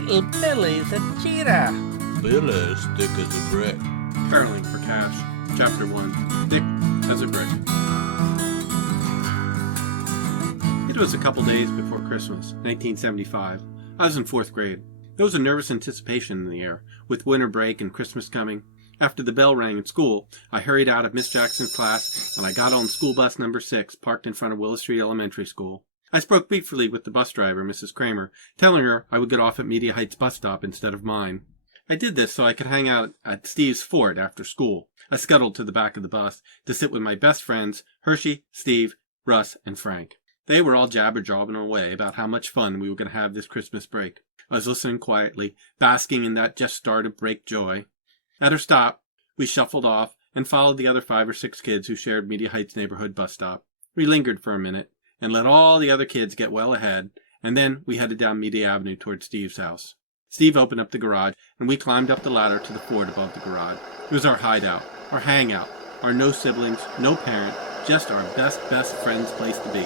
Little Billy's a cheetah. Billy's thick as a brick. Caroling for Cash, Chapter 1, Thick as a Brick. It was a couple days before Christmas, 1975. I was in 4th grade. There was a nervous anticipation in the air, with winter break and Christmas coming. After the bell rang at school, I hurried out of Miss Jackson's class, and I got on school bus number 6, parked in front of Willow Street Elementary School. I spoke briefly with the bus driver, Mrs. Kramer, telling her I would get off at Media Heights bus stop instead of mine. I did this so I could hang out at Steve's fort after school. I scuttled to the back of the bus to sit with my best friends, Hershey, Steve, Russ, and Frank. They were all jabber-jabbing away about how much fun we were going to have this Christmas break. I was listening quietly, basking in that just-started break joy. At her stop, we shuffled off and followed the other 5 or 6 kids who shared Media Heights neighborhood bus stop. We lingered for a minute and let all the other kids get well ahead, and then we headed down Media Avenue toward Steve's house. Steve opened up the garage, and we climbed up the ladder to the fort above the garage. It was our hideout, our hangout, our no siblings, no parent, just our best friend's place to be.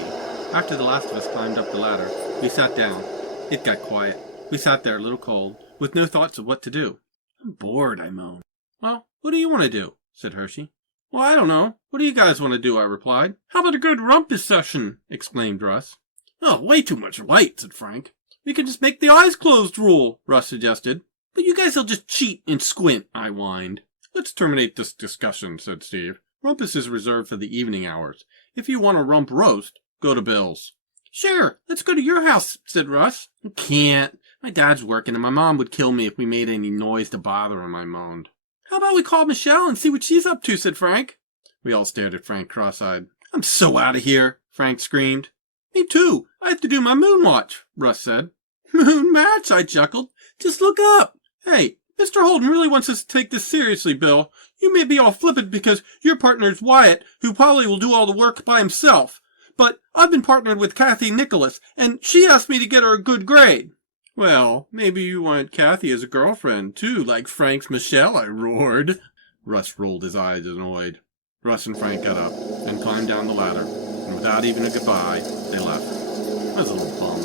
After the last of us climbed up the ladder, we sat down. It got quiet. We sat there a little cold, with no thoughts of what to do. I'm bored, I moaned. Well, what do you want to do? Said Hershey. Well, I don't know. What do you guys want to do? I replied. How about a good rumpus session? Exclaimed Russ. Oh, way too much light, said Frank. We could just make the eyes closed rule, Russ suggested. But you guys will just cheat and squint, I whined. Let's terminate this discussion, said Steve. Rumpus is reserved for the evening hours. If you want a rump roast, go to Bill's. Sure, let's go to your house, said Russ. I can't. My dad's working and my mom would kill me if we made any noise to bother him, I moaned. How about we call Michelle and see what she's up to, said Frank. We all stared at Frank cross-eyed. I'm so out of here, Frank screamed. Me too. I have to do my moon watch, Russ said. Moon match, I chuckled. Just look up. Hey, Mr. Holden really wants us to take this seriously, Bill. You may be all flippant because your partner's Wyatt, who probably will do all the work by himself. But I've been partnered with Kathy Nicholas, and she asked me to get her a good grade. Well, maybe you want Kathy as a girlfriend, too, like Frank's Michelle, I roared. Russ rolled his eyes annoyed. Russ and Frank got up and climbed down the ladder, and without even a goodbye, they left. I was a little bummed.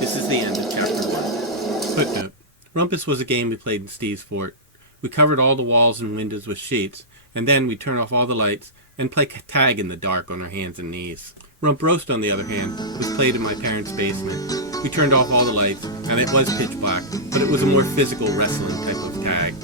This is the end of Chapter 1. Footnote. Rumpus was a game we played in Steve's fort. We covered all the walls and windows with sheets, and then we'd turn off all the lights and play tag in the dark on our hands and knees. Rump roast, on the other hand, was played in my parents' basement. We turned off all the lights, and it was pitch black, but it was a more physical wrestling type of tag.